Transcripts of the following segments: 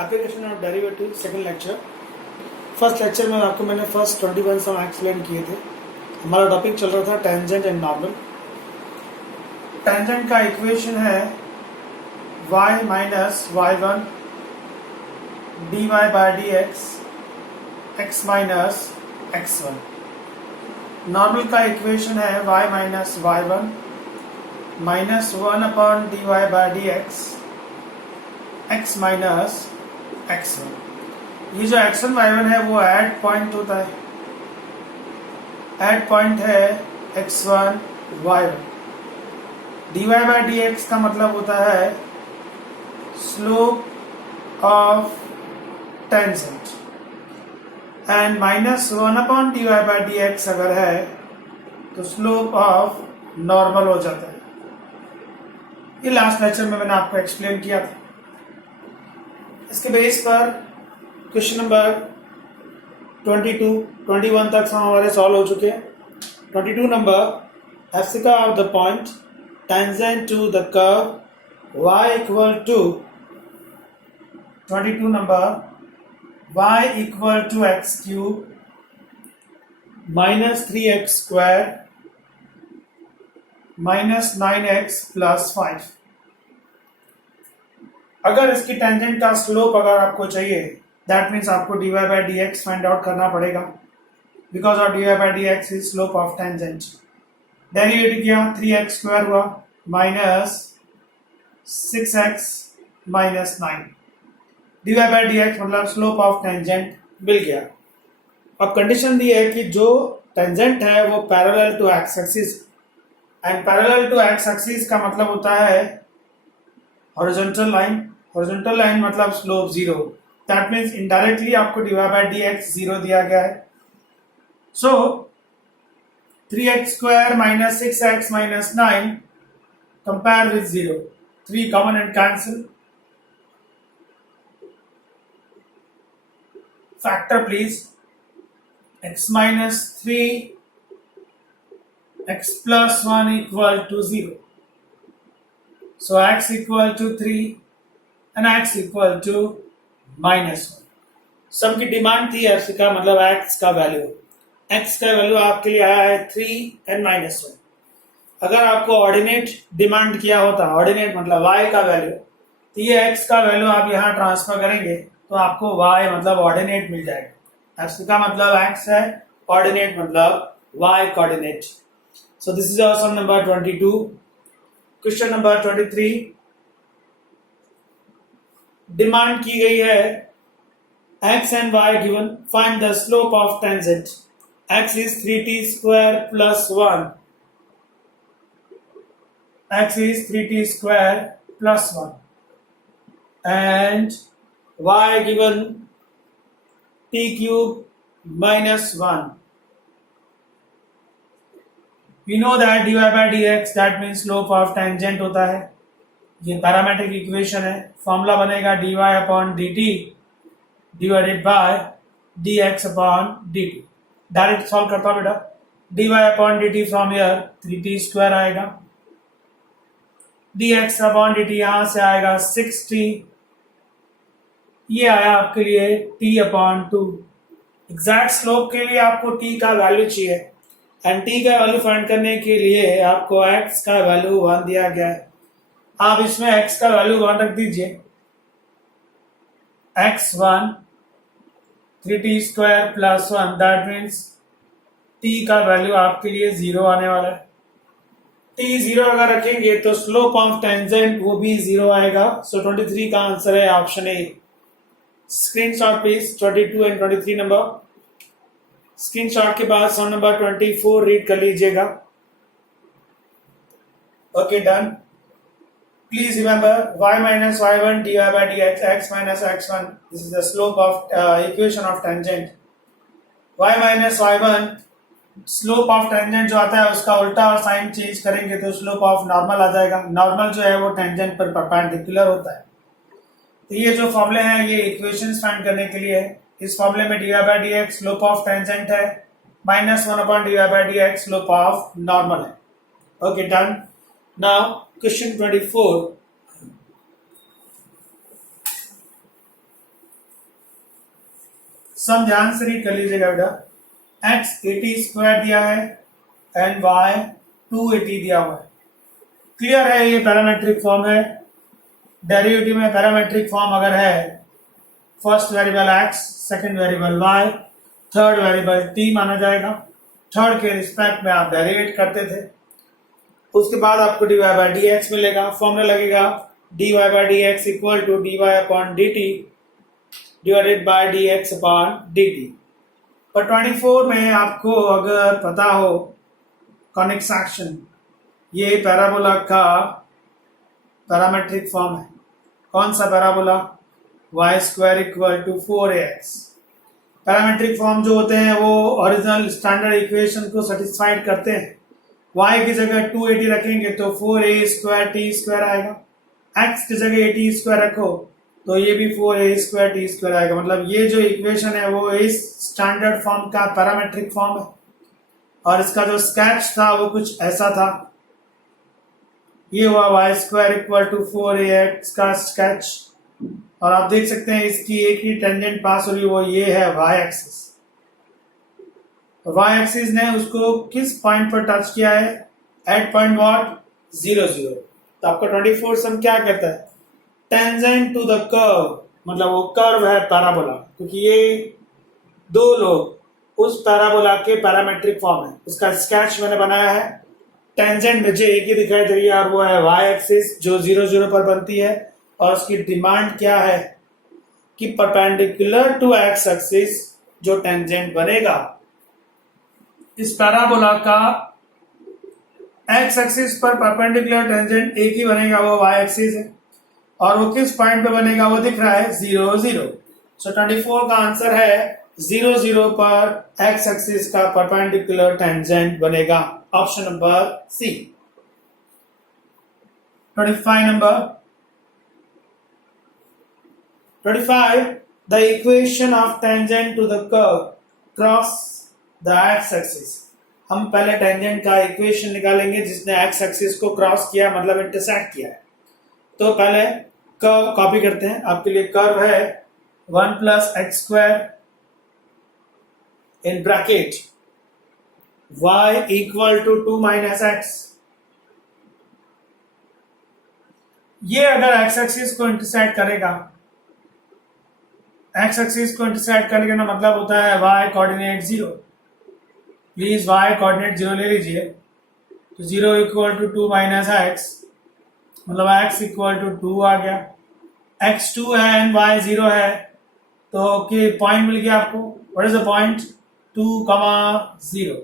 Application of derivative second lecture. First lecture में आपको मैंने फर्स्ट 21 सम एक्सप्लेन किए थे। हमारा टॉपिक चल रहा था टेंजेंट एंड नॉर्मल। टेंजेंट का इक्वेशन है y minus y1 dy by dx x minus x1। Normal का इक्वेशन है y minus y1 minus 1 upon dy by dx x minus x1। ये जो x1 y1 है वो ऐड पॉइंट होता है, ऐड पॉइंट है x1 y1। dy by dx का मतलब होता है slope of tangent and minus 1 upon dy by dx अगर है तो स्लोप ऑफ नॉर्मल हो जाता है। ये लास्ट लेक्चर में मैंने आपको एक्सप्लेन किया था। इसके बेस पर क्वेश्चन नंबर 21 तक हमारे सॉल्व हो चुके हैं। 22 number abscissa of the point tangent to the curve y equal to 22 number y equal to x cube minus 3x square minus 9x plus 5। अगर इसकी टेंजेंट का स्लोप अगर आपको चाहिए दैट मीन्स आपको dy by dx find out करना पड़ेगा because of dy by dx is slope of tangent. Derivative किया 3x स्क्वायर हुआ minus 6x minus 9। dy by dx मतलब स्लोप ऑफ टेंजेंट मिल गया। अब कंडीशन दी है कि जो टेंजेंट है वो parallel to x axis and parallel to x axis का मतलब होता है हॉरिजॉन्टल लाइन। हॉरिजॉन्टल लाइन मतलब slope zero. That means indirectly आपको dy बाय dx जीरो दिया गया है। So 3x square minus 6x minus 9 compare with zero. 3 common and cancel. Factor please. x minus 3 x plus 1 equal to 0. So x equal to 3 and x equal to minus 1. सम की demand थी एप्सिका मतलब x का value. x का value आपके लिए आया है 3 and minus 1। अगर आपको ऑर्डिनेट डिमांड किया होता, ऑर्डिनेट मतलब y का वैल्यू, तो ये x का वैल्यू आप यहाँ ट्रांसफर करेंगे तो आपको y मतलब ऑर्डिनेट मिल जाएगा। एप्सिका मतलब x है, ऑर्डिनेट मतलब y coordinate. So this is our sum number 22. Question number 23. Demand की गई है x and y given. Find the slope of tangent. X is 3t square plus 1. X is 3t square plus 1. And y given t cube minus 1. We know that dy by dx that means slope of tangent होता है। ये parametric equation है। Formula बनेगा dy upon dt divided by dx upon dt। Direct solve करता हूं बेटा। dy upon dt from here 3t square आएगा, dx upon dt यहां से आएगा 6t। ये आया आपके लिए t अपॉन 2। एग्जैक्ट स्लोप के लिए आपको t का वैल्यू चाहिए एंड t का वैल्यू फाइंड करने के लिए आपको x का वैल्यू 1 दिया गया है। आप इसमें x का वैल्यू 1 रख दीजिए। x1 3t square plus 1 that means t का वैल्यू आपके लिए 0 आने वाला है। t 0 अगर रखेंगे तो स्लोप ऑफ टेंजेंट वो भी 0 आएगा। सो 23 का आंसर है option A. Screenshot please 22 and 23 number. Screenshot के बाद सम नंबर 24 रीड कर लीजिएगा। Okay done. Please remember y minus y1 dy by dx x minus x1 this is the slope of equation of tangent। y minus y1 slope of tangent जो आता है उसका उल्टा और साइन चेंज करेंगे तो स्लोप ऑफ नॉर्मल आ जाएगा। Normal जो है वो टेंजेंट पर परपेंडिकुलर होता है। तो ये जो फॉर्मूले हैं ये इक्वेशंस फाइंड करने के लिए है। इस फॉर्मूले में dy by dx slope of tangent है, minus 1 upon dy by dx slope of normal है। Okay done. Now question 24। Sum ध्यान से रीड कर लीजिएगा बेटा। x 80 स्क्वायर दिया है एंड y 280 दिया हुआ है। क्लियर है, ये पैरामेट्रिक फॉर्म है। डेरिवेटिव में पैरामेट्रिक फॉर्म अगर है, first variable x, second variable y, third variable t माना जाएगा। थर्ड के रिस्पेक्ट में आप डेरिवेट करते थे, उसके बाद आपको dy बाई डी एक्स मिलेगा। फॉर्मूला लगेगा dy by D X equal to dy upon D T divided by D X upon D T. पर 24 में आपको अगर पता हो कॉनिक सेक्शन, ये पैराबोला का पैरामेट्रिक फॉर्म है। कौन सा parabola? Y square equal to 4ax। Parametric form जो होते हैं वो ओरिजिनल स्टैंडर्ड इक्वेशन को सेटिस्फाइड करते हैं। y की जगह 280 रखेंगे तो 4a स्क्वायर टी स्क्वायर आएगा। x की जगह 80 स्क्वायर रखो तो ये भी 4a स्क्वायर टी स्क्वायर आएगा। मतलब ये जो इक्वेशन है वो इस स्टैंडर्ड फॉर्म का पैरामेट्रिक फॉर्म है। और इसका जो स्केच था वो कुछ ऐसा था। ये हुआ Y square equal to 4ax का स्केच। और आप देख सकते हैं इसकी एक ही टेंजेंट पास हो रही, वो ये है वाई एक्सिस। वाई एक्सिस ने उसको किस पॉइंट पर टच किया है? At point what? 0 0। तो आपका 24 सम क्या कहता है? टेंजेंट टू द कर्व, मतलब वो कर्व है पैराबोला, क्योंकि ये दो लोग उस पैराबोला के पैरामेट्रिक फॉर्म है। उसका स्केच मैंने बनाया है। टेंजेंट मुझे एक ही दिखाई दे रही है और वो है वाई एक्सिस जो 0 0 पर बनती है। और उसकी डिमांड क्या है कि परपेंडिकुलर टू एक्स एक्सिस जो टेंजेंट बनेगा इस पैराबोला का, एक्स एक्सिस पर परपेंडिकुलर टेंजेंट एक ही बनेगा, वो वाई एक्सिस है। और वो किस पॉइंट पे बनेगा वो दिख रहा है 0 0। सो 24 का आंसर है 0 0 पर एक्स एक्सिस का परपेंडिकुलर टेंजेंट बनेगा। Option number C. 25 number 25 the equation of tangent to the curve cross the x axis। हम पहले टेंजेंट का इक्वेशन निकालेंगे जिसने एक्स एक्सिस को क्रॉस किया, मतलब इंटरसेक्ट किया है। तो पहले कर्व कॉपी करते हैं। आपके लिए कर्व है 1 plus x square in bracket y equal to 2 minus x. ये अगर एक्स एक्सिस को इंटरसेक्ट करेगा, एक्स एक्सिस को इंटरसेक्ट करने का मतलब होता है y coordinate 0। Please y coordinate 0 ले लीजिए। तो 0 इक्वल टू 2 माइनस एक्स, मतलब x इक्वल टू 2 आ गया। x 2 है एंड y 0 है, तो कि पॉइंट मिल गया आपको। What is the point? 2, 0।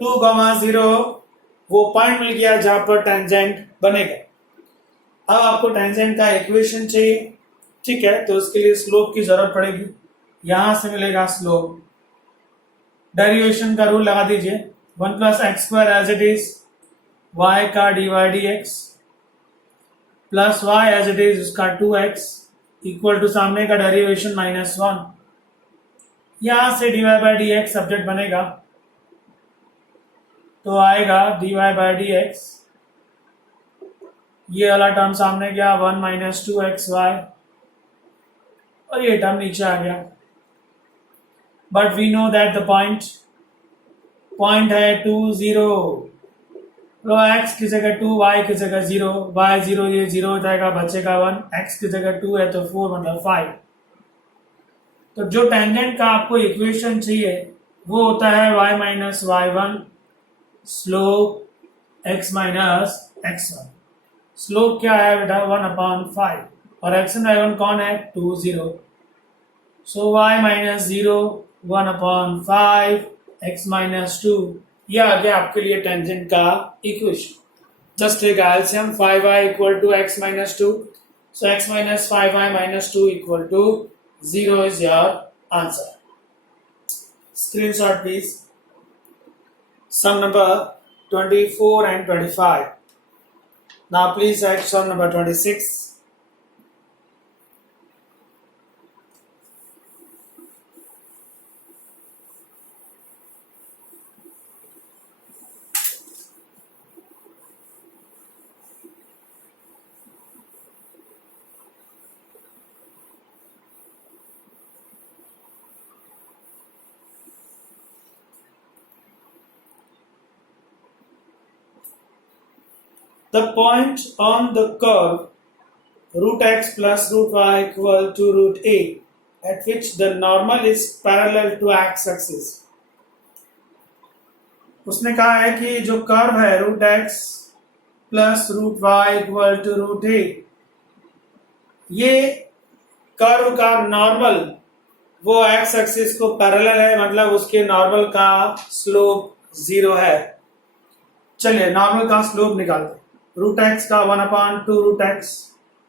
2, 0 वो पॉइंट मिल गया जहां पर टेंजेंट बनेगा। अब आपको टेंजेंट का इक्वेशन चाहिए, ठीक है, तो उसके लिए स्लोप की जरूरत पड़ेगी। यहां से मिलेगा स्लोप। डेरिवेशन का रूल लगा दीजिए। 1 plus x square as it is y का dy dx plus y as it is उसका 2x इक्वल टू सामने का डेरिवेशन -1। यहां से dy by D x subject बनेगा तो आएगा dy बाई डी एक्स। ये वाला टर्म सामने गया 1 माइनस 2xy और ये टर्म नीचे आ गया। But we know that the point है 2 0। तो x की जगह 2, y की जगह 0, y 0, ये 0 हो जाएगा, बचेगा 1। x की जगह 2 है तो 4 मतलब 5। तो जो टेंजेंट का आपको इक्वेशन चाहिए वो होता है y minus y1 slope x minus x1। Slope क्या है बेटा? 1/5 और x एंड y1 कौन है? 2 0। So y minus 0 1/5 x minus 2, ये आ गया आपके लिए टेंजेंट का equation. Just take LCM 5y equal to x minus 2। So x minus 5y minus 2 equal to 0 is your answer. Screenshot please. Sum number 24 and 25। Now please write sum number 26. the point on the curve root x plus root y equal to root a at which the normal is parallel to x axis. उसने कहा है कि जो curve है root x plus root y equal to root A, ये curve का normal वो x axis को पैरेलल है, मतलब उसके नॉर्मल का स्लोप 0 है. चलिए नॉर्मल का स्लोप निकालते. रूट एक्स का 1/2 root x,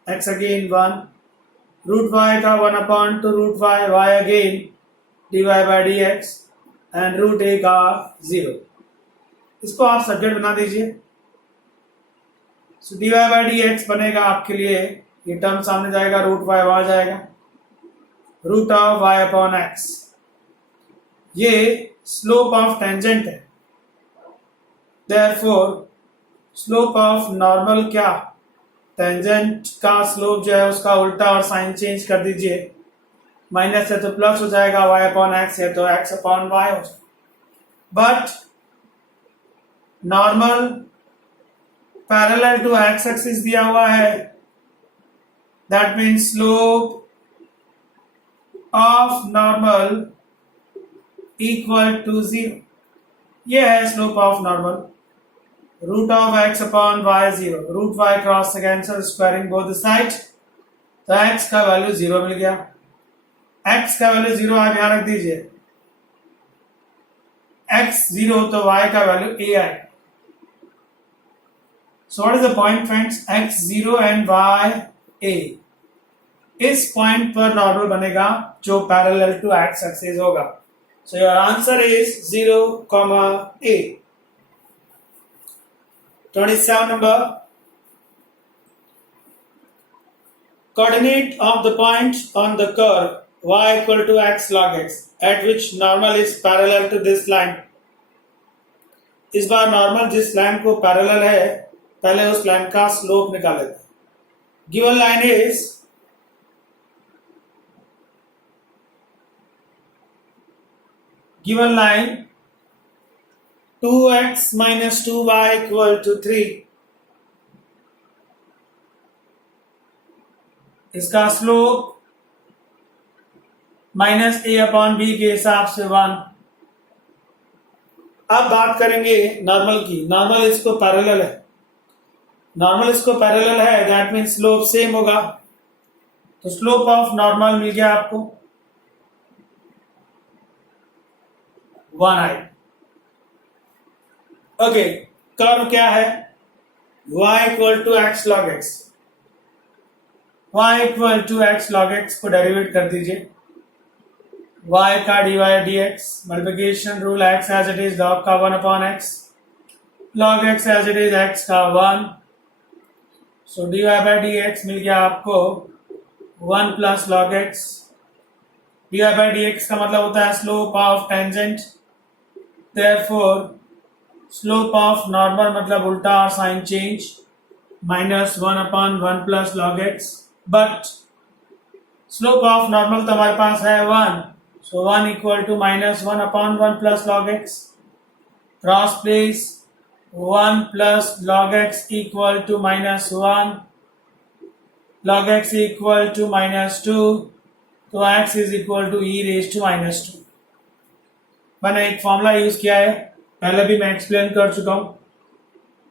x again 1, root y का 1/2 root y, y again dy by dx and root A का 0. इसको आप सब्जेक्ट बना दीजिए. सो dy by dx बनेगा आपके लिए, ये टर्म सामने जाएगा, रूट वाई वहां जाएगा, root of y upon x. ये स्लोप ऑफ टेंजेंट है, देयरफॉर स्लोप ऑफ नॉर्मल क्या, टेंजेंट का स्लोप जो है उसका उल्टा और साइन चेंज कर दीजिए. माइनस है तो प्लस हो जाएगा, वाई अपॉन एक्स है तो एक्स अपॉन वाई हो जाएगा. But normal parallel to x axis दिया हुआ है, that means slope of normal equal to 0. ये है slope of normal. Root of x upon y 0, root y cross से कैंसिल, स्क्वायरिंग बोथ साइड, तो x का वैल्यू 0 मिल गया. एक्स का वैल्यू 0 आप यहां रख दीजिए, एक्स 0 तो वाई का वैल्यू a आएगा. So what is the point friends, x 0 and y a. इस पॉइंट पर नॉर्मल बनेगा जो पैरेलल टू एक्स एक्सिस होगा. So your answer is 0, a. 27 number. Coordinate of the point on the curve y equal to x log x at which normal is parallel to this line. इस बार normal जिस line को parallel है, पहले उस line का slope निकाल लेते हैं. Given line is given line 2x minus 2y equal to 3. इसका slope minus a upon b के हिसाब से 1. अब बात करेंगे नॉर्मल की. नॉर्मल इसको पैरेलल है, नॉर्मल इसको पैरेलल है, दैट मीन्स स्लोप सेम होगा. तो स्लोप ऑफ नॉर्मल मिल गया आपको 1i. ओके, कर्व क्या है, y equal to x log x. y equal to x log x को डेरिवेट कर दीजिए. y का dy dx, multiplication rule x as it is, log का 1 upon x, log x as it is, x का 1. सो dy by dx मिल गया आपको 1 plus log x. dy by dx का मतलब होता है slope of tangent, therefore slope of normal मतलब उल्टा और sign change, minus 1 upon 1 plus log x. But slope of normal तो हमारे पास है 1, so 1 equal to minus 1 upon 1 plus log x. Cross place 1 plus log x equal to minus 1, log x equal to minus 2, तो x is equal to e raise to minus 2. मैंने एक formula use किया है, पहले भी मैं explain कर चुका हूं.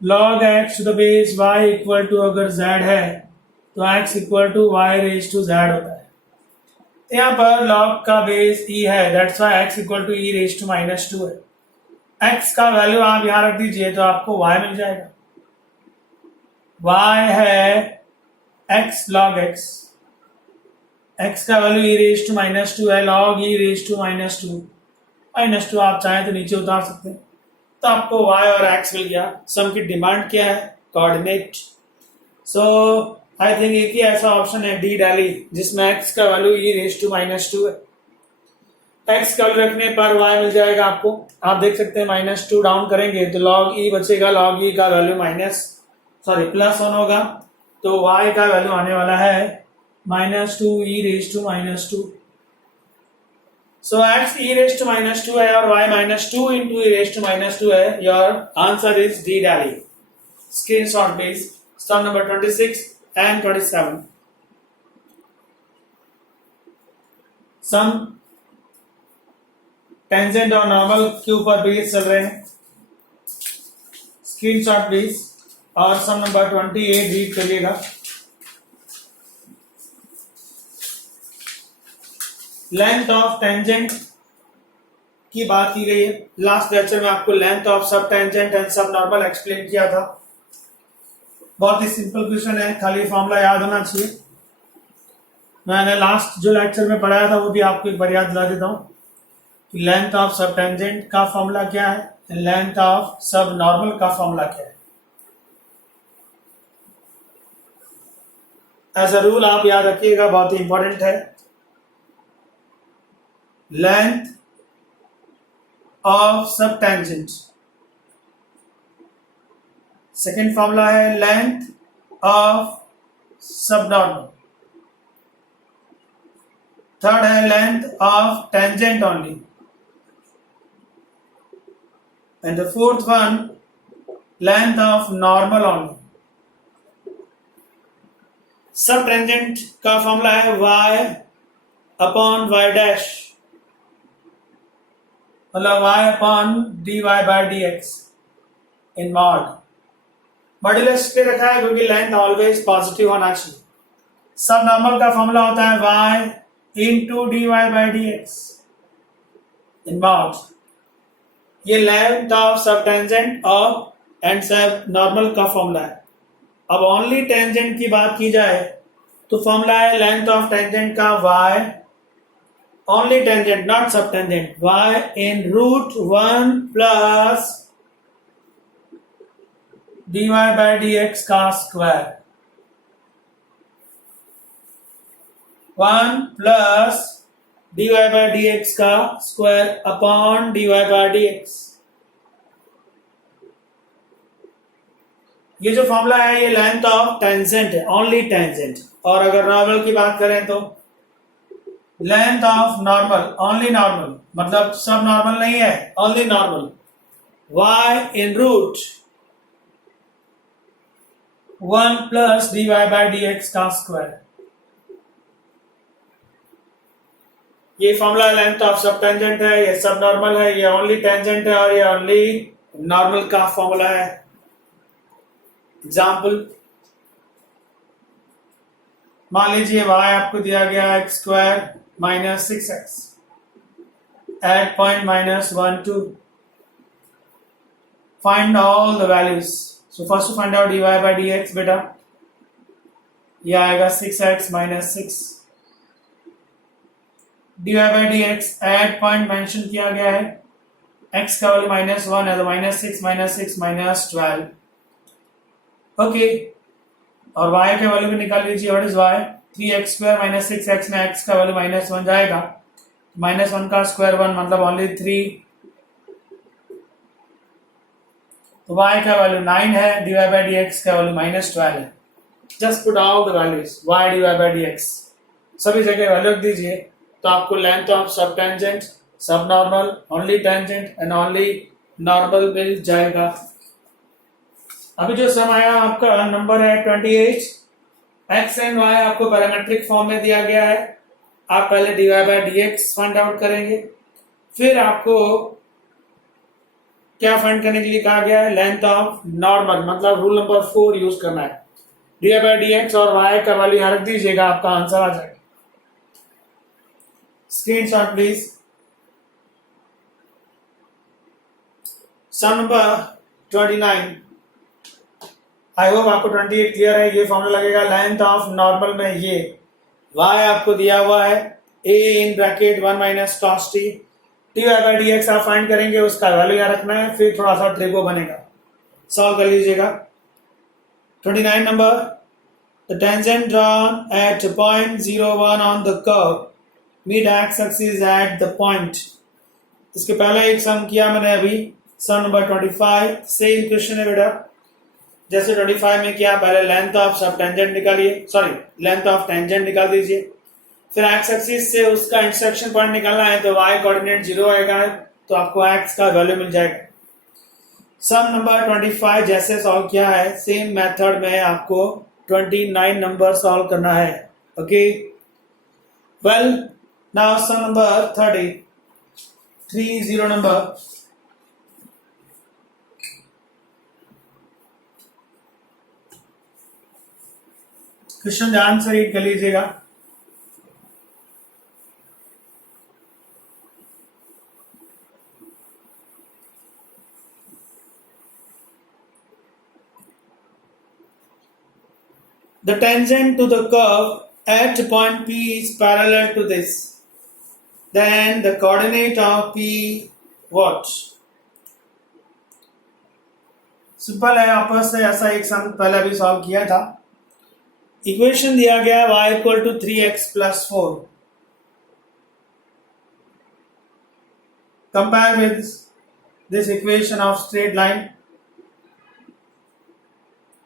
log x to the base y equal to अगर z है तो x equal to y raise to z होता है. यहाँ पर log का बेस e है, that's why x equal to e raise to minus 2 है. x का वैल्यू आप यहां रख दीजिए तो आपको y मिल जाएगा. y है x log x, x का value e raise to minus 2 है, log e raise to minus 2. Minus 2 आप चाहें तो नीचे उतार सकते हैं, तो आपको y और x मिल गया. सम की डिमांड क्या है, कोऑर्डिनेट. सो आई थिंक एक ही ऐसा ऑप्शन है डी डाली जिसमें x का value e raise to minus 2 है. x का वैल्यू रखने पर y मिल जाएगा आपको. आप देख सकते हैं माइनस 2 डाउन करेंगे तो log e बचेगा, log e का वैल्यू प्लस 1 होगा, तो y का वैल्यू आने वाला है minus 2 e raise to minus 2. So x e raised to minus 2 है और y minus 2 into e raised to minus 2 है. Your answer is D डालिए. Screenshot please. Sum number 26 and 27. Sum tangent और normal के ऊपर बेस चल रहे हैं. Screenshot please. और सम नंबर 28 रीड करिएगा. लेंथ ऑफ टेंजेंट की बात की गई है. लास्ट लेक्चर में आपको length of sub tangent and sub normal explain किया था. बहुत ही सिंपल क्वेश्चन है, खाली फॉर्मूला याद होना चाहिए. मैंने लास्ट जो लेक्चर में पढ़ाया था वो भी आपको एक बार याद दिला देता हूं. लेंथ ऑफ सब टेंजेंट का फॉर्मूला क्या है, लेंथ ऑफ सब नॉर्मल का फॉर्मूला क्या है. एज अ रूल आप याद रखिएगा, बहुत ही इंपॉर्टेंट है. Length of sub tangent. Second formula है length of sub normal. Third है length of tangent only. And the fourth one, length of normal only. Sub tangent का फॉर्मूला है y अपॉन y डैश, मतलब y upon dy by dx in mod. Modulus पे रखा है क्योंकि length always positive होना चाहिए. सब नॉर्मल का फॉर्मूला होता है y into dy by dx in mod. ये लेंथ ऑफ सब टेंजेंट और एंड सब नॉर्मल का फॉर्मूला है. अब ओनली टेंजेंट की बात की जाए तो फॉर्मूला है लेंथ ऑफ टेंजेंट का y, only tangent not sub tangent, y in root 1 plus dy by dx का square. 1 plus dy by dx का square upon dy by dx. ये जो फॉर्मूला है ये लेंथ ऑफ टेंजेंट है, only tangent. और अगर नॉर्मल की बात करें तो length of normal, only normal, मतलब सब नॉर्मल नहीं है, only normal, y in root 1 plus dy by dx का स्क्वायर. ये formula length of sub tangent है, ये सब नॉर्मल है, ये ओनली टेंजेंट है और ये ओनली नॉर्मल का फॉर्मूला है. एग्जाम्पल, मान लीजिए y आपको दिया गया x square minus 6x at point minus 1 2. Find all the values. So first to find out dy by dx. बेटा ये आएगा 6x minus 6. dy by dx at point mention किया गया है, x का वैल्यू माइनस 1 है तो माइनस 6 माइनस 12. ओके, और y के वैल्यू भी निकाल लीजिए. What is y? 3x square minus 6x में x का वैल्यू माइनस 1 जाएगा, माइनस 1 का स्क्वायर 1 मतलब ओनली 3. तो y का वैल्यू 9 है, dy बाय dx का वैल्यू माइनस 12 है. Just put all the values y dy by dx, सभी जगह वैल्यू रख दीजिए तो आपको length of sub tangent, sub normal, only tangent and only normal मिल जाएगा. अभी जो सम आया आपका नंबर है 28. x एंड y आपको पैरामेट्रिक फॉर्म में दिया गया है. आप पहले dy by dx find out करेंगे, फिर आपको क्या फाइंड करने के लिए कहा गया है, लेंथ ऑफ नॉर्मल, मतलब रूल नंबर 4 यूज करना है. dy बाय dx और y का वैल्यू यहां रख दीजिएगा, आपका आंसर आ जाएगा. Screenshot please. Sum number 29. I hope आपको 28 क्लियर है. ये फॉर्मूला लगेगा लेंथ ऑफ नॉर्मल में. ये y आपको दिया हुआ है a in bracket 1 minus cos t. dy by dx आप फाइंड करेंगे, उसका वैल्यू यहाँ रखना है, फिर थोड़ा सा ट्रिको बनेगा. सॉल्व कर लीजिएगा. 29 number. The tangent drawn at point 0 1 on the curve meet x axis at the point. इसके पहले एक सम किया मैंने अभी, सम नंबर 25. सेम क्वेश्चन है बेटा, जैसे 25 में किया. पहले लेंथ ऑफ सब टेंजेंट निकालिए, सॉरी लेंथ ऑफ टेंजेंट निकाल दीजिए, फिर एक्स एक्सिस से उसका इंटरसेक्शन पॉइंट निकालना है तो y कोऑर्डिनेट 0 आएगा तो आपको x का वैल्यू मिल जाएगा. सम नंबर 25 जैसे सॉल्व किया है सेम मेथड में आपको 29 नंबर सॉल्व करना है. Okay, well now sum number 30 number. Question ध्यान से रीड कर लीजिएगा. The tangent to the curve at point P is parallel to this. Then the coordinate of P what? Simple है, आपस से ऐसा एक सम पहले भी सॉल्व किया था. इक्वेशन दिया गया है y equal to 3x plus 4. Compare with this equation of straight line.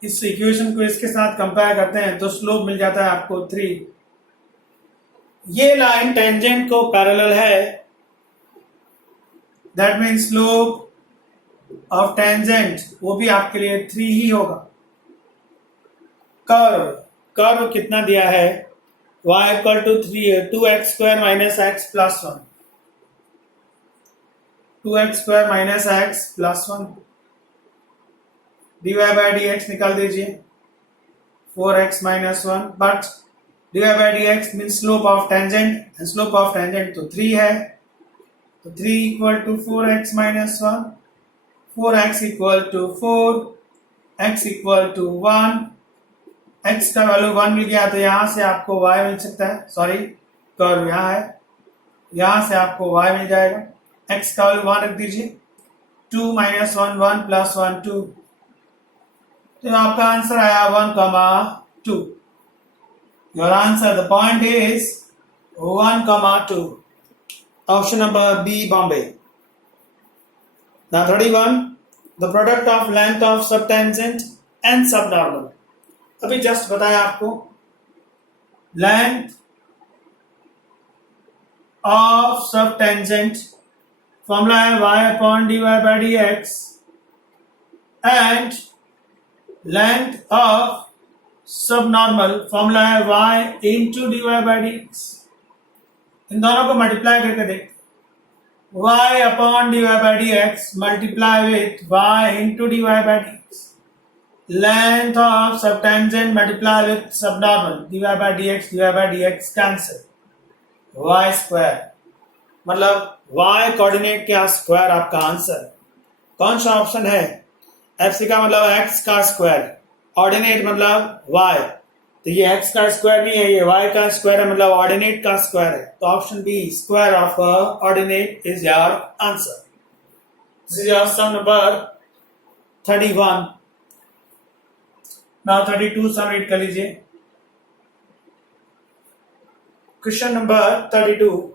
इस इक्वेशन को इसके साथ कंपेयर करते हैं तो स्लोप मिल जाता है आपको 3. ये लाइन टेंजेंट को पैरेलल है, that means slope of tangent वो भी आपके लिए 3 ही होगा. कर्व कितना दिया है, y equal to 2x square minus x plus 1. 2x square minus x plus 1 dy by dx निकाल दीजिए 4x minus 1. But dy by dx mean slope of tangent, slope of tangent तो 3 है, तो 3 equal to 4x minus 1. 4x equal to 4, x equal to 1. x का value 1 मिल गया तो यहां से आपको y मिल सकता है. सॉरी, कर्व यहाँ है, यहां से आपको y मिल जाएगा. x का वैल्यू 1 रख दीजिए. 2 माइनस 1 1 प्लस 1 2. तो आपका आंसर आया 1,2. Your answer the point is 1,2. Option number B Bombay. Now 31 the product of length of subtangent and subnormal. अभी जस्ट बताया आपको लेंथ ऑफ सबटेंजेंट फॉर्मूला है y upon dy by dx and length of subnormal formula है y into dy by dx. इन दोनों को multiply करके देखते. y upon dy by dx multiply with y into dy by dx. Length of सबटेंजेंट multiply with subnormal dy by dx cancel. y square मतलब y coordinate का square आपका answer. कौन सा ऑप्शन है? एफ का मतलब x का स्क्वायर, ऑर्डिनेट मतलब y. तो ये x का स्क्वायर नहीं है, ये y का स्क्वायर है, मतलब ऑर्डिनेट का स्क्वायर है. तो option B square of ordinate is your answer. This is your sum number 31. Now 32 sum read कर लीजिए. Question number 32.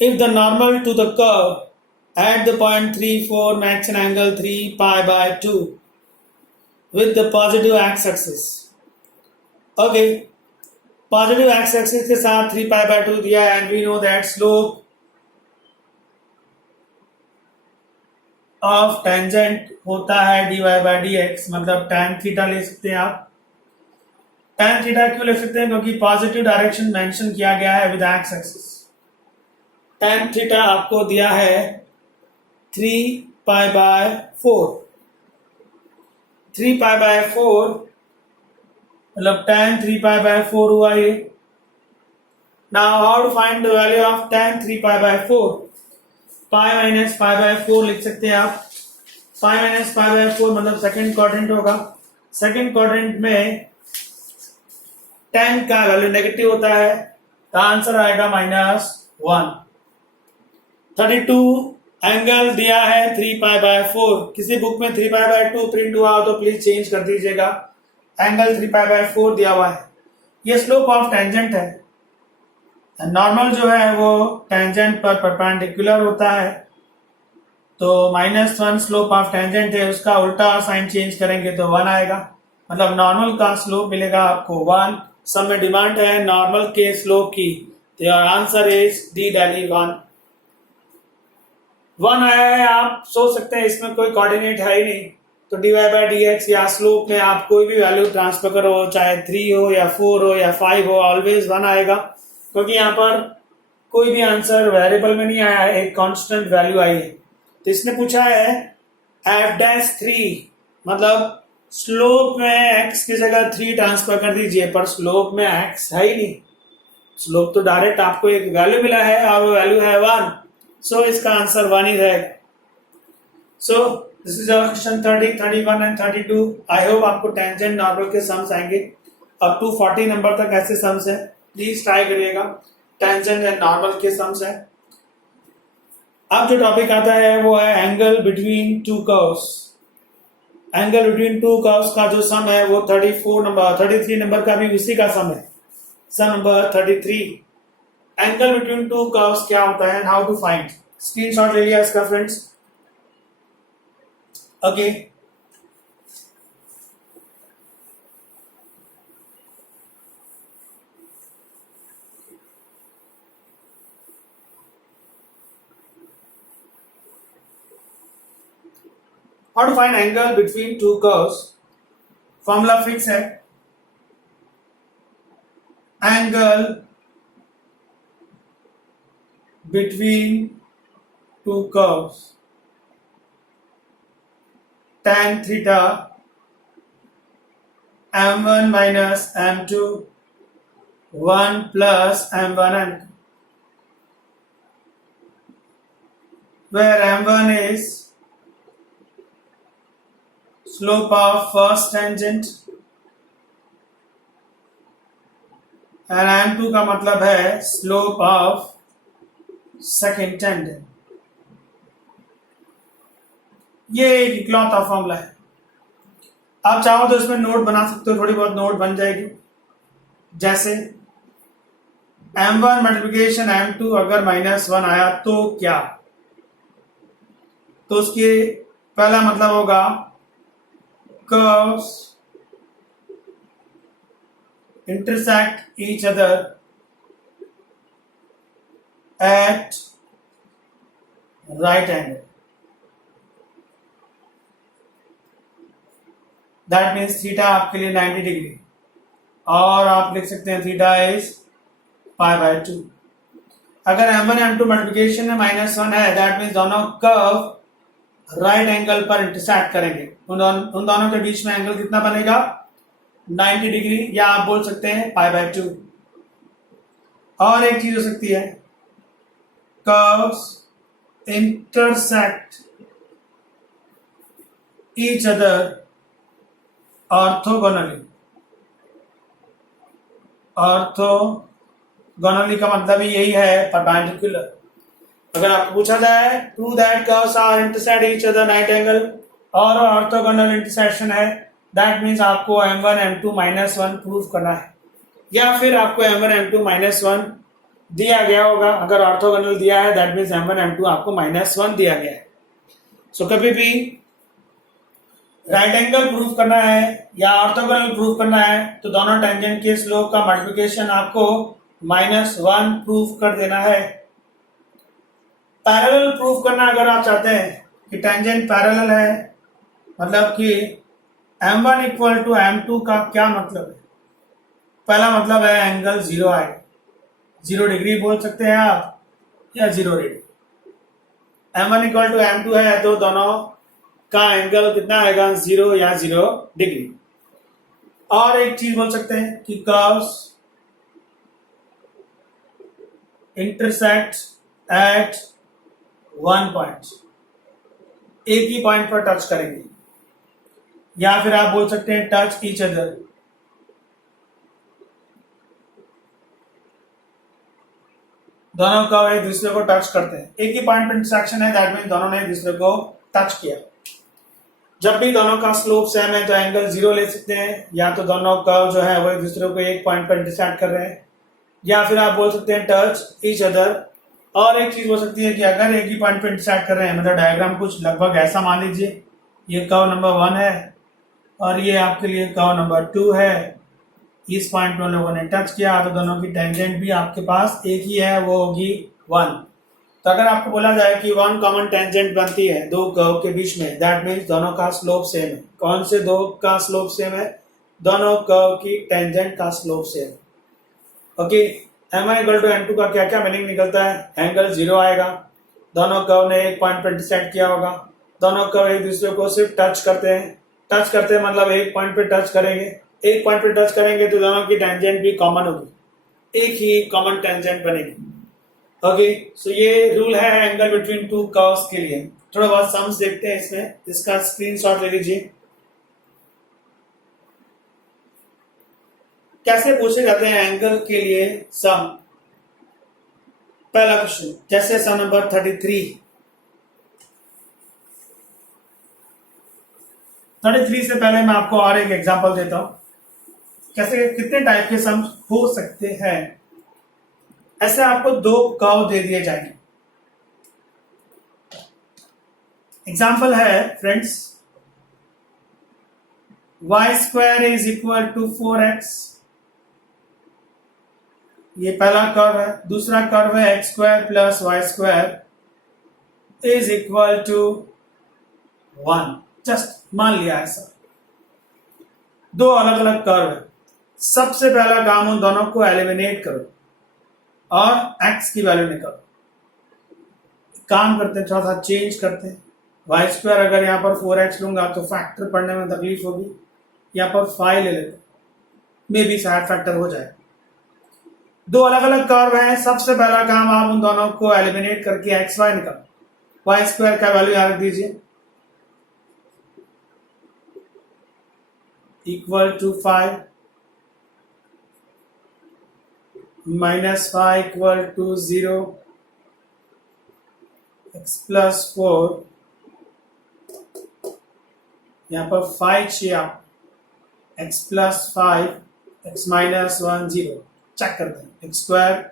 If the normal to the curve at the point 3 4 makes an angle 3 pi by 2 with the positive x-axis. Okay, positive x-axis के साथ 3 pi by 2 दिया है and we know that slope of tangent होता है dy by dx. मतलब tan theta ले सकते हैं आप. tan थीटा क्यों ले सकते हैं? क्योंकि पॉजिटिव डायरेक्शन मेंशन किया गया है विद x-axis. tan थीटा आपको दिया है 3 pi by 4. 3 pi by 4 मतलब tan 3 pi by 4 हुआ ये. Now how to find the value of tan 3 pi by 4? pi minus pi by 4 लिख सकते हैं आप. pi minus pi by 4 मतलब सेकंड क्वाड्रेंट होगा. सेकंड क्वाड्रेंट में tan का वैल्यू नेगेटिव होता है, तो आंसर आएगा -1. 32 एंगल दिया है 3 pi by 4. किसी बुक में 3 pi by 2 प्रिंट हुआ हो तो प्लीज चेंज कर दीजिएगा. एंगल 3 pi by 4 दिया हुआ है. ये स्लोप ऑफ टेंजेंट है. नॉर्मल जो है वो टेंजेंट पर परपेंडिकुलर होता है, तो -1 स्लोप ऑफ टेंजेंट है, उसका उल्टा साइन चेंज करेंगे तो 1 आएगा. मतलब नॉर्मल का स्लोप मिलेगा आपको 1. सब में डिमांड है नॉर्मल के स्लोप की, तो your answer is D Delhi 1. 1 आया है, आप सोच सकते हैं इसमें कोई कोऑर्डिनेट है ही नहीं, तो dy/dx या स्लोप में आप कोई भी वैल्यू ट्रांसफर करो, चाहे 3 हो या 4 हो या 5 हो, ऑलवेज 1 आएगा, क्योंकि यहाँ पर कोई भी आंसर वेरिएबल में नहीं आया है, एक कांस्टेंट वैल्यू आई है। तो इसने पूछा है f'3, मतलब स्लोप में x की जगह 3 ट्रांसफर कर दीजिए, पर स्लोप में x है ही नहीं, स्लोप तो डायरेक्ट आपको एक वैल्यू मिला है और वो वैल्यू है 1, सो इसका आंसर 1 ही रहेगा। So this is question 30, 31 and 32। I hope आपको टेंजेंट नॉर्मल के सम्स आएंगे, अप टू 40 नंबर तक ऐसे सम्स है, प्लीज ट्राई करिएगा, टेंजेंट एंड नॉर्मल के सम्स है। अब जो टॉपिक आता है वो है angle between two curves. Angle between two curves का जो सम है वो 33 नंबर का भी उसी का सम है, sum number 33। Angle between two curves क्या होता है, हाउ टू फाइंड। स्क्रीनशॉट ले लिया इसका friends, okay. How to find angle between two curves? Formula fix है, angle between two curves tan theta m1 minus m2 1 plus m1 m2, where m1 is slope of first tangent and m2 का मतलब है slope of second tangent। ये एक इकलौता formula है, आप चाहो तो इसमें नोट बना सकते हो, थोड़ी बहुत नोट बन जाएगी, जैसे m1 मल्टीप्लिकेशन m2 अगर -1 आया तो क्या, तो उसके पहला मतलब होगा curves intersect each other at right angle, that means theta आपके लिए 90 डिग्री, और आप लिख सकते हैं थीटा इज π/2। अगर m1 m2 मल्टीप्लिकेशन में -1 है, दैट मीन्स दोनों कर्व राइट एंगल पर इंटरसेक्ट करेंगे, उन दोनों के बीच में एंगल कितना बनेगा 90 डिग्री, या आप बोल सकते हैं π/2। और एक चीज हो सकती है curves intersect each other orthogonally. Orthogonally का मतलब ही यही है परपेंडिकुलर। अगर आपको पूछा जाए prove that curves are intersect each other 90 angle और ऑर्थोगोनल इंटरसेक्शन है, दैट मीन्स आपको m1 m2 -1 प्रूव करना है, या फिर आपको m1 m2 -1 दिया गया होगा, अगर ऑर्थोगोनल दिया है दैट मीन्स m1 m2 आपको -1 दिया गया है। सो कभी भी राइट एंगल प्रूव करना है या ऑर्थोगोनल प्रूव करना है तो दोनों टेंजेंट के स्लोप का मल्टीप्लिकेशन आपको -1 प्रूव कर देना है। पैरेलल प्रूफ करना अगर आप चाहते हैं कि टेंजेंट पैरेलल है, मतलब कि m1 इक्वल टू m2 का क्या मतलब है, पहला मतलब है एंगल 0 आए, 0 डिग्री बोल सकते हैं आप या 0 degree. m1 equal to m2 है तो दोनों का एंगल कितना आएगा 0 या 0 डिग्री। और एक चीज बोल सकते हैं कि curves intersect at one point, एक ही पॉइंट पर टच करेंगे, या फिर आप बोल सकते हैं टच ईच अदर। दोनों का एक दूसरे को टच करते हैं, एक ही पॉइंट पर इंटरसेक्शन है, दैट मीन दोनों ने एक दूसरे को टच किया। जब भी दोनों का स्लोप सेम है तो एंगल 0 ले सकते हैं, या तो दोनों कर्व जो है वो एक दूसरे को एक पॉइंट पर इंटरसेक्ट कर रहे हैं, या फिर आप बोल सकते हैं टच ईच अदर। और एक चीज हो सकती है कि अगर एक ही पॉइंट पे इंटरसेक्ट कर रहे हैं, मतलब डायग्राम कुछ लगभग ऐसा मान लीजिए, ये कर्व नंबर 1 है और ये आपके लिए कर्व नंबर 2 है, इस पॉइंट पे लोगों ने टच किया तो दोनों की टेंजेंट भी आपके पास एक ही है, वो होगी 1। तो अगर आपको बोला जाए कि वन कॉमन टेंजेंट बनती है दो कर्व के बीच में, दैट मीन्स दोनों का स्लोप सेम है। कौन से दो का स्लोप सेम है? दोनों कर्व की टेंजेंट का slope same. Okay, m I equal to m two का क्या क्या मीनिंग निकलता है? एंगल 0 आएगा, दोनों कर्व ने एक पॉइंट पर डिसाइड किया होगा, दोनों कर्व एक दूसरे को सिर्फ टच करते हैं। टच करते हैं मतलब एक पॉइंट पे टच करेंगे, एक पॉइंट पे टच करेंगे तो दोनों की टेंजेंट भी कॉमन होगी, एक ही कॉमन टेंजेंट बनेगी। ओके, सो ये रूल है एंगल बिटवीन टू कर्व्स के लिए। थोड़ा बहुत सम्स देखते हैं इसमें, इसका स्क्रीनशॉट ले लीजिए। कैसे पूछे जाते हैं एंगल के लिए सम? पहला क्वेश्चन, जैसे सम नंबर 33 से पहले मैं आपको और एक एग्जांपल देता हूं, कैसे कितने टाइप के सम हो सकते हैं। ऐसे आपको दो कर्व दे दिए जाएंगे। एग्जांपल है friends, y² is equal to 4x, ये पहला कर्व है। दूसरा कर्व है x² plus y² is equal to 1। Just मान लिया ऐसा, दो अलग अलग कर्व है। सबसे पहला काम उन दोनों को एलिमिनेट करो और x की वैल्यू निकालो। काम करते हैं, थोड़ा सा चेंज करते हैं। y² अगर यहाँ पर 4x लूंगा तो फैक्टर पढ़ने में तकलीफ होगी, यहाँ पर 5 ले लेते, मे बी शायद फैक्टर हो जाए। दो अलग अलग कर्व हैं, सबसे पहला काम आप उन दोनों को एलिमिनेट करके एक्स वाई निकालो। y² का वैल्यू यहाँ रख दीजिए, equal to 5 minus 5 equal to 0, x plus 4, यहाँ पर 5 चाहिए आप, x plus 5, x minus 1 0। Check करते हैं, x²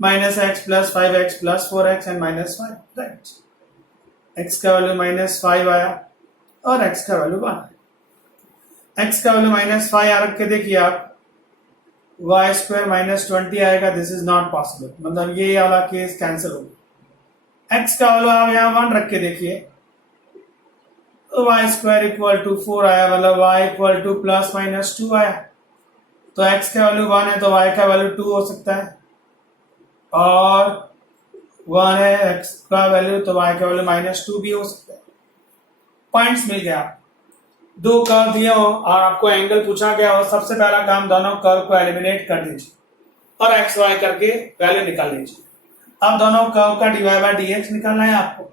minus x plus 5x plus 4x and minus 5, right. x का वैल्यू माइनस 5 आया और x का वैल्यू 1 आया। x का वैल्यू माइनस 5 आ रख के देखिए आप, y² माइनस 20 आएगा। दिस इज नॉट पॉसिबल, मतलब ये वाला केस कैंसिल हो गया। x का वैल्यू आप यहाँ 1 रख के देखिए, y² इक्वल टू 4 आया, मतलब y equal two plus minus 2 आया। तो x का वैल्यू 1 है तो y का वैल्यू 2 हो सकता है, और 1 है x का वैल्यू तो y का वैल्यू माइनस 2 भी हो सकता है। पॉइंट्स मिल गया। दो कर्व दिए हो और आपको एंगल पूछा गया हो, सबसे पहला काम दोनों कर्व को एलिमिनेट कर दीजिए और एक्स वाई करके वैल्यू निकाल लीजिए। अब दोनों कर्व का dy बाय dx निकालना है आपको।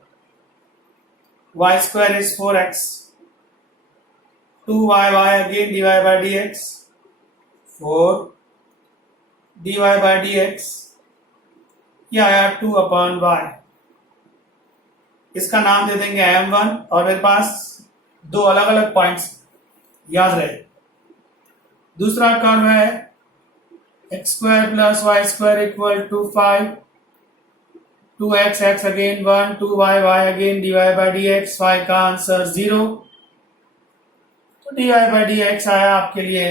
y² is 4x, 2y again dy by dx, 4 dy by dx, ये आया 2/y। इसका नाम दे देंगे m1, और मेरे पास दो अलग अलग पॉइंट्स याद रहे। दूसरा कर्व है x² plus y² equal to 5, 2x x again 1, 2y again dy by dx, y का आंसर 0। तो dy बाय dx आया आपके लिए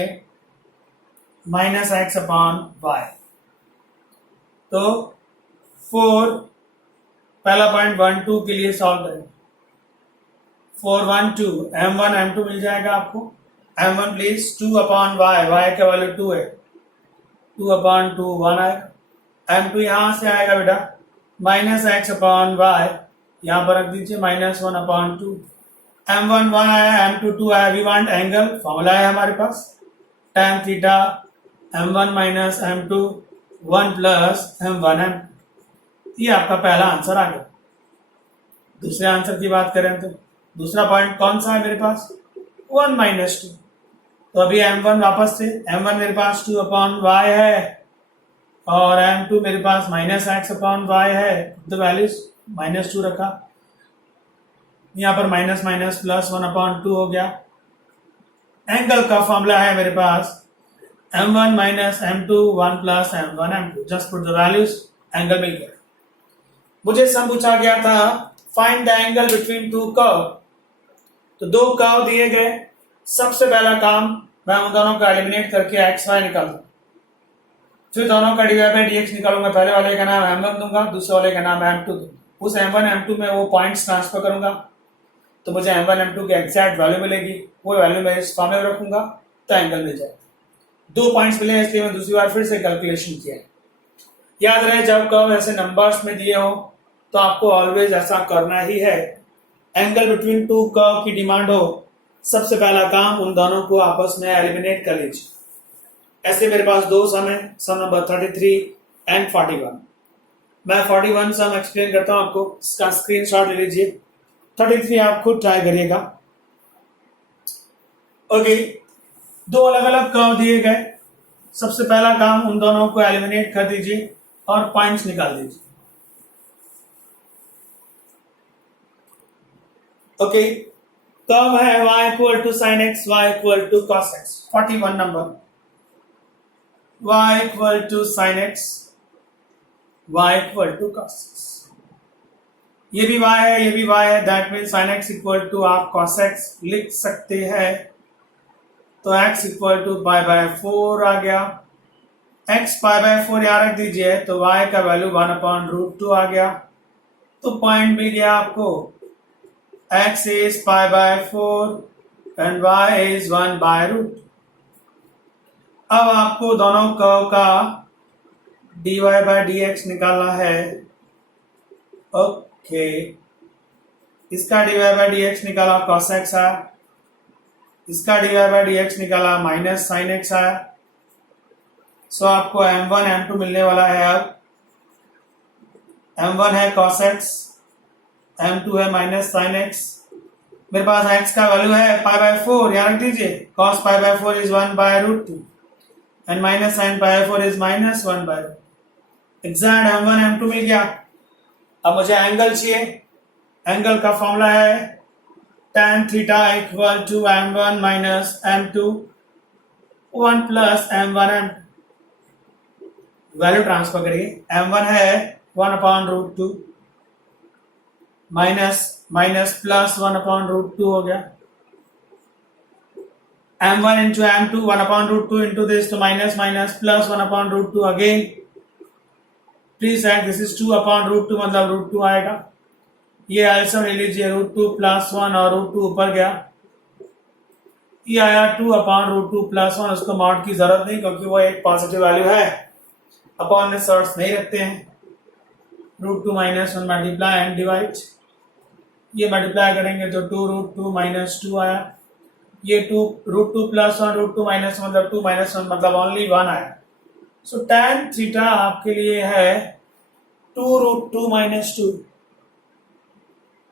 माइनस x/y। तो 4 पहला पॉइंट 1 2 के लिए सॉल्व करें। 4 1 2 m1 m2 मिल जाएगा आपको। m1 प्लीज 2/y, y का वैल्यू 2 है, 2/2 1 आएगा। m2 यहां से आएगा बेटा माइनस x/y, यहां पर रख दीजिए माइनस 1/2। m1 1 आया, m2 2 आया। वी वांट एंगल, फॉर्मूला है हमारे पास tan theta m1 minus m2 1 plus m1 m2। ये आपका पहला आंसर आ गया। दूसरे आंसर की बात करें तो दूसरा पॉइंट कौन सा है मेरे पास? 1 माइनस 2। तो अभी m1 वापस से, m1 मेरे पास 2/y है और m2 मेरे पास माइनस x/y है। तो वैल्यूज माइनस 2 रखा, यहाँ पर माइनस माइनस प्लस 1/2 हो गया। एंगल का फॉर्मूला है मेरे पास m1 minus m2 1 plus m1 m2। Just put the values, angle मिल गया। मुझे सम पूछा गया था find the angle between two curve. तो दो कर्व दिए गए, सबसे पहला काम मैं उन दोनों को एलिमिनेट करके एक्स वाई निकाल दूं। फिर दोनों का डिवाइड बाई डी एक्स निकालूंगा। पहले वाले का नाम m1 दूंगा, दूसरे वाले का नाम m2 दूंगा। उस m1 m2 में वो पॉइंट्स ट्रांसफर करूंगा तो मुझे m1 m2 की एग्जैक्ट वैल्यू मिलेगी। वो वैल्यू मैं इस फॉर्मूले में रखूंगा तो एंगल मिल जाएगा। 2 पॉइंट्स मिले इसलिए मैं दूसरी बार फिर से कैलकुलेशन किया। याद रहे जब कर्व ऐसे नंबर्स में दिए हो तो आपको ऑलवेज ऐसा करना ही है। एंगल बिटवीन टू कर्व की डिमांड हो, सबसे पहला काम उन दोनों को आपस में एलिमिनेट कर लीजिए। ऐसे मेरे पास दो सम है, सम नंबर 33 एंड 41। मैं 41 सम एक्सप्लेन करता हूं आपको, इसका स्क्रीनशॉट ले लीजिए। 33 आप खुद ट्राई करिएगा। ओके, दो अलग अलग कर्व दिए गए। सबसे पहला काम उन दोनों को एलिमिनेट कर दीजिए और पॉइंट्स निकाल दीजिए। ओके, कर्व है y equal to sine x, y equal to cos x. 41 number, y equal to sine x, y equal to cos x. ये भी y है, ये भी y है, that mean sine x equal to आप cos x लिख सकते हैं। तो x equal to pi by 4 आ गया। x पाई बाय 4 यहाँ रख दीजिए तो y का वैल्यू 1/√2 आ गया। तो पॉइंट मिल गया आपको, x is pi by 4 and y is 1/√2। अब आपको दोनों कर्व का dy by dx निकालना है। ओके, इसका dy by dx निकाला cos x आया, इसका dy by dx निकाला माइनस साइन एक्स आया। सो आपको m1 m2 मिलने वाला है। अब m1 है cos x, m2 है माइनस साइन एक्स। मेरे पास x का वैल्यू है पाई बाय 4, यहाँ रख दीजिए। cos pi by 4 is 1/√2 and minus sine pi by 4 is minus 1/√2। Exact m1 m2 मिल गया। अब मुझे एंगल चाहिए। एंगल का फॉर्मूला है tan theta equal to m1 minus m2 1 plus m1 m2। Value transfer करिए। m1 है 1/√2 माइनस माइनस प्लस 1/√2 हो गया। m1 into m2 1/√2 into this तो minus minus plus 1/√2 again. Please add this is 2/√2 मतलब √2 आएगा। ये आंसर ले लीजिए, √2 प्लस 1 और √2 ऊपर गया। ये आया 2/√2 प्लस 1। उसको मॉड की जरूरत नहीं क्योंकि वो एक पॉजिटिव वैल्यू है। अपॉन में सर्ट्स नहीं रखते हैं। √2 माइनस 1 मल्टीप्लाई एंड डिवाइड। ये मल्टीप्लाई करेंगे तो 2√2 माइनस 2 आया। ये 2√2 प्लस 1 √2 माइनस 1 मतलब 2 माइनस 1 मतलब ओनली 1 आया। सो tan थीटा आपके लिए है 2√2 माइनस 2।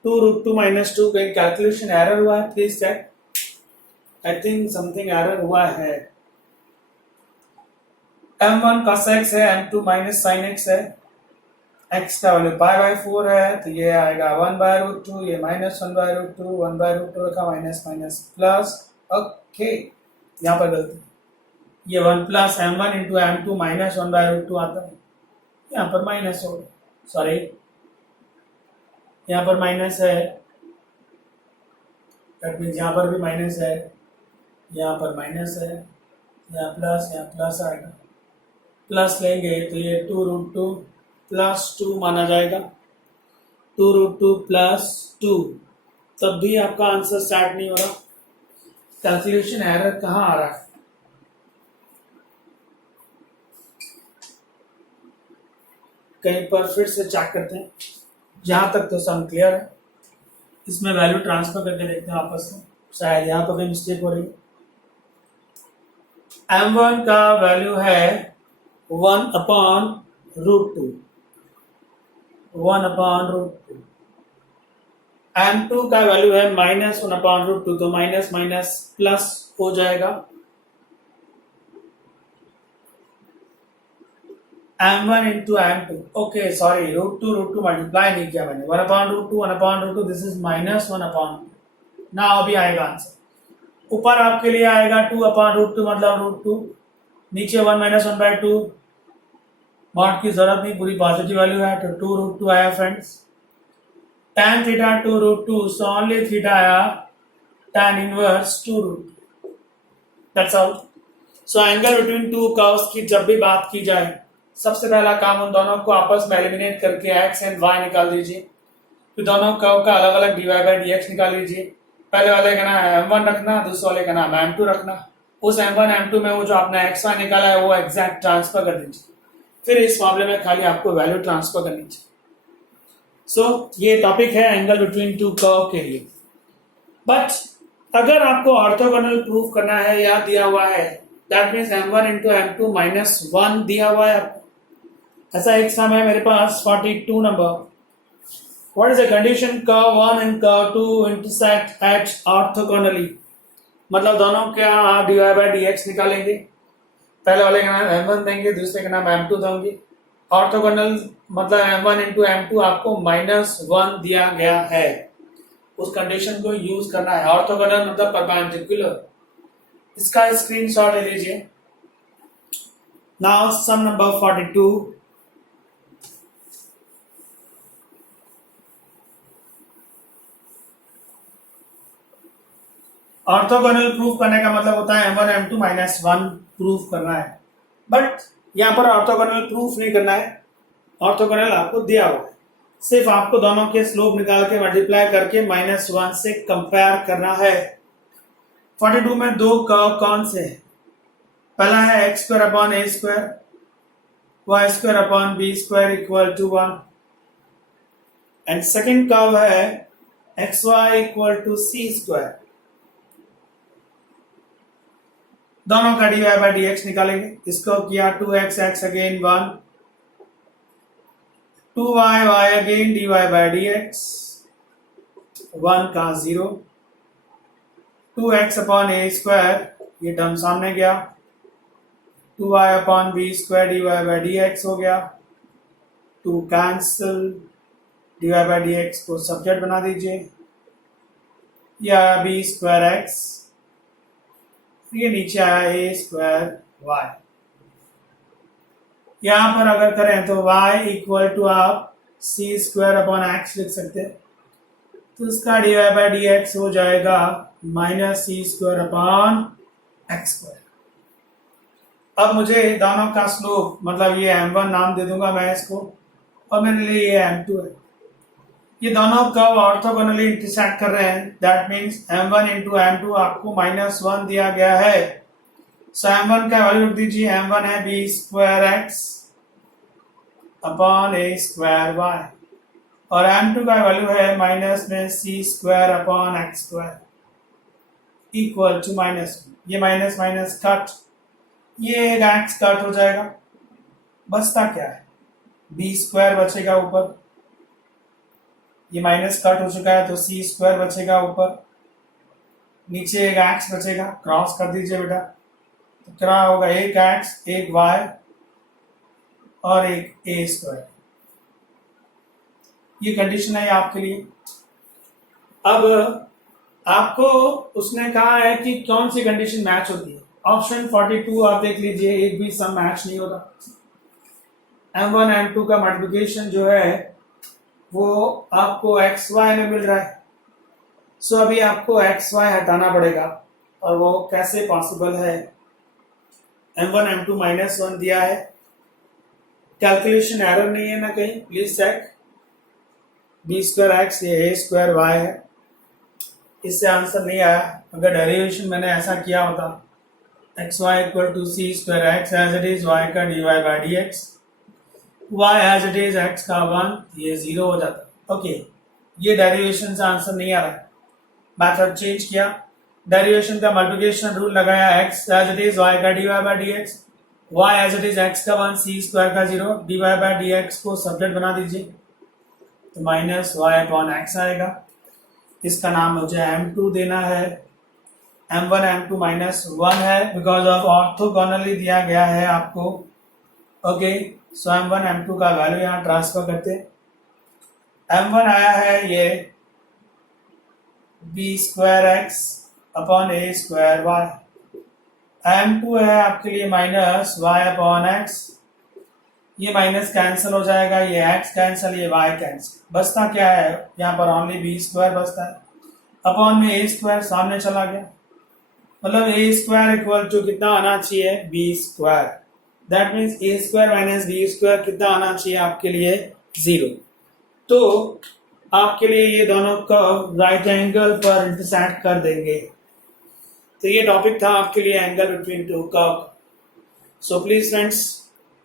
2√2 माइनस 2 कहीं कैलकुलेशन एरर हुआ है? Please check. I think something error हुआ है। m1 cos x है, m2 माइनस साइन x है। x का वैल्यू पाई बाय 4 है तो ये आएगा 1/√2, ये माइनस 1/√2, 1/√2 का माइनस माइनस प्लस। ओके, यहाँ पर गलती, ये 1 plus m1 into m2 minus 1/√2 आता है। यहाँ पर माइनस हो गया, सॉरी यहाँ पर माइनस है। दैट मीन्स यहाँ पर भी माइनस है, यहाँ पर माइनस है, यहाँ प्लस आएगा। प्लस लेंगे तो ये 2√2 प्लस 2 माना जाएगा। 2√2 प्लस 2, तब भी आपका आंसर स्टार्ट नहीं हो रहा। कैलकुलेशन एरर कहाँ आ रहा है? कहीं पर फिर से चेक करते हैं। जहां तक तो सम क्लियर है। इसमें वैल्यू ट्रांसफर करके देखते हैं आपस में, शायद यहाँ पर भी मिस्टेक हो रही है। m1 का वैल्यू है 1/√2, 1/√2। m2 का वैल्यू है माइनस 1/√2 तो माइनस माइनस प्लस हो जाएगा। m1 into m2, okay sorry √2 multiply नहीं किया मैंने। 1/√2 दिस इज माइनस 1/2। ना अभी आएगा आंसर। ऊपर आपके लिए आएगा 2/√2 मतलब √2, नीचे 1 माइनस 1/2। मॉड की जरूरत नहीं, पूरी पॉजिटिव वैल्यू है तो 2√2 आया friends. tan theta 2√2 so only theta आया tan inverse 2√2। That's all. So angle between two curves की जब भी बात की जाए, सबसे पहला काम उन दोनों को आपस में एलिमिनेट करके एक्स एंड वाई निकाल दीजिए। फिर दोनों कर्व का अलग अलग dy बाई dx निकाल लीजिए। पहले वाले का नाम m1 रखना, दूसरे वाले का नाम m2 रखना। उस m1 m2 में वो जो आपने xy निकाला है वो एग्जैक्ट ट्रांसफर कर दीजिए। फिर इस मामले में खाली आपको वैल्यू ट्रांसफर करनी चाहिए। सो ये टॉपिक है एंगल बिटवीन टू कर्व के लिए। बट अगर आपको ऑर्थोगोनल प्रूफ करना है या दिया हुआ है, that means m1 into m2 minus 1 दिया हुआ है आपको। ऐसा एक सम है मेरे पास 42 number. What is the condition curve 1 and curve 2 intersect at orthogonally? मतलब दोनों क्या आप dy by dx निकालेंगे। पहले वाले का नाम m1 देंगे, दूसरे का नाम m2 देंगे। ऑर्थोगोनल मतलब m1 इंटू m2 आपको -1 दिया गया है, उस कंडीशन को यूज करना है। ऑर्थोगोनल मतलब परपेंडिकुलर। इसका स्क्रीनशॉट ले लीजिए। Now sum number 42। Orthogonal proof करने का मतलब होता है m1 m2 माइनस 1 प्रूफ करना है। बट यहाँ पर ऑर्थोगोनल प्रूफ नहीं करना है, ऑर्थोगोनल आपको दिया हुआ है। सिर्फ आपको दोनों के स्लोप निकाल के मल्टीप्लाई करके -1 से कंपेयर करना है। 42 में दो कर्व कौन से हैं? पहला है x square upon a square, y square upon b square equal to 1 and second curve है xy equal to c square. दोनों का dy बाई dx निकालेंगे। इसको किया 2x x again 1, 2y y again dy by dx, 1 का 0, 2x upon a square, ये term सामने गया, 2y upon b square dy by dx हो गया, 2 कैंसिल, dy बाई dx को सब्जेक्ट बना दीजिए, या b स्क्वायर x, ये नीचे आया a स्क्वायर y। यहां पर अगर करें तो y इक्वल टू आप c स्क्वायर अपॉन x लिख सकते हैं, तो इसका dy बाई dx हो जाएगा minus c square upon x square. अब मुझे दोनों का स्लोप मतलब ये m1 नाम दे दूंगा मैं इसको, और मेरे लिए ये m2 है। ये दोनों कर्व ऑर्थोगोनली इंटरसेक्ट कर रहे हैं, that means m1 into m2 आपको -1 दिया गया है। सो m1 का वैल्यू लिख दीजिए, m1 है b square x upon a square y, और m2 का वैल्यू है माइनस में c square upon x square equal to -1। ये माइनस माइनस कट, ये x कट हो जाएगा, बचता क्या है b स्क्वायर बचेगा ऊपर, ये माइनस कट हो चुका है तो c स्क्वायर बचेगा ऊपर, नीचे एक x बचेगा, क्रॉस कर दीजिए बेटा, तो क्या होगा, एक x एक y और एक a स्क्वायर। ये कंडीशन है आपके लिए। अब आपको उसने कहा है कि कौन सी कंडीशन मैच होती है। ऑप्शन 42 आप देख लीजिए, एक भी सम मैच नहीं होता। m1 m2 का मल्टीप्लिकेशन जो है वो आपको xy में मिल रहा है। सो अभी आपको xy हटाना पड़ेगा, और वो कैसे पॉसिबल है। m1 m2 माइनस 1 दिया है, कैलकुलेशन एरर नहीं है ना कहीं, please check. b square x ये a स्क्वायर y है, इससे आंसर नहीं आया। अगर डेरिवेशन मैंने ऐसा किया होता xy equal to c square x as it is y का dy by dx, y as it is x का 1, ये 0 हो जाता। ओके, ये डेरिवेशन से आंसर नहीं आ रहा है, मैथड चेंज किया, डेरिवेशन का मल्टीप्लिकेशन रूल लगाया, x as it is y का dy by dx, y as it is x का 1, c स्क्वायर का 0, dy बाई dx को सब्जेक्ट बना दीजिए, तो माइनस y अपॉन x आएगा। इसका नाम मुझे m2 देना है। m1 m2 माइनस 1 है बिकॉज ऑफ ऑर्थोगोनली दिया गया है आपको। ओके, सो m1 m2 का वैल्यू यहाँ ट्रांसफर करते। m1 आया है ये b square x upon a square y, m2 है आपके लिए माइनस y अपॉन x, ये माइनस कैंसिल हो जाएगा, ये x कैंसिल, ये y कैंसिल, बचता क्या है यहाँ पर ओनली b स्क्वायर बचता है, अपॉन में a स्क्वायर सामने चला गया, मतलब ए स्क्वायर इक्वल टू कितना आना चाहिए, b square. That means a square minus b square कितना आना चाहिए आपके लिए, 0। तो आपके लिए ये दोनों कर्व राइट एंगल पर इंटरसेक्ट कर देंगे। तो ये टॉपिक था आपके लिए angle between two curve. So please friends,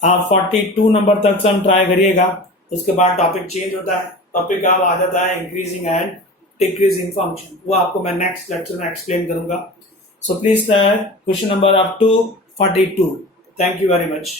आप 42 नंबर तक सम ट्राई करिएगा, उसके बाद टॉपिक चेंज होता है, टॉपिक अब आ जाता है इंक्रीजिंग एंड डिक्रीजिंग फंक्शन, वो आपको मैं नेक्स्ट लेक्चर में एक्सप्लेन करूंगा। So please question number up to 42। Thank you very much.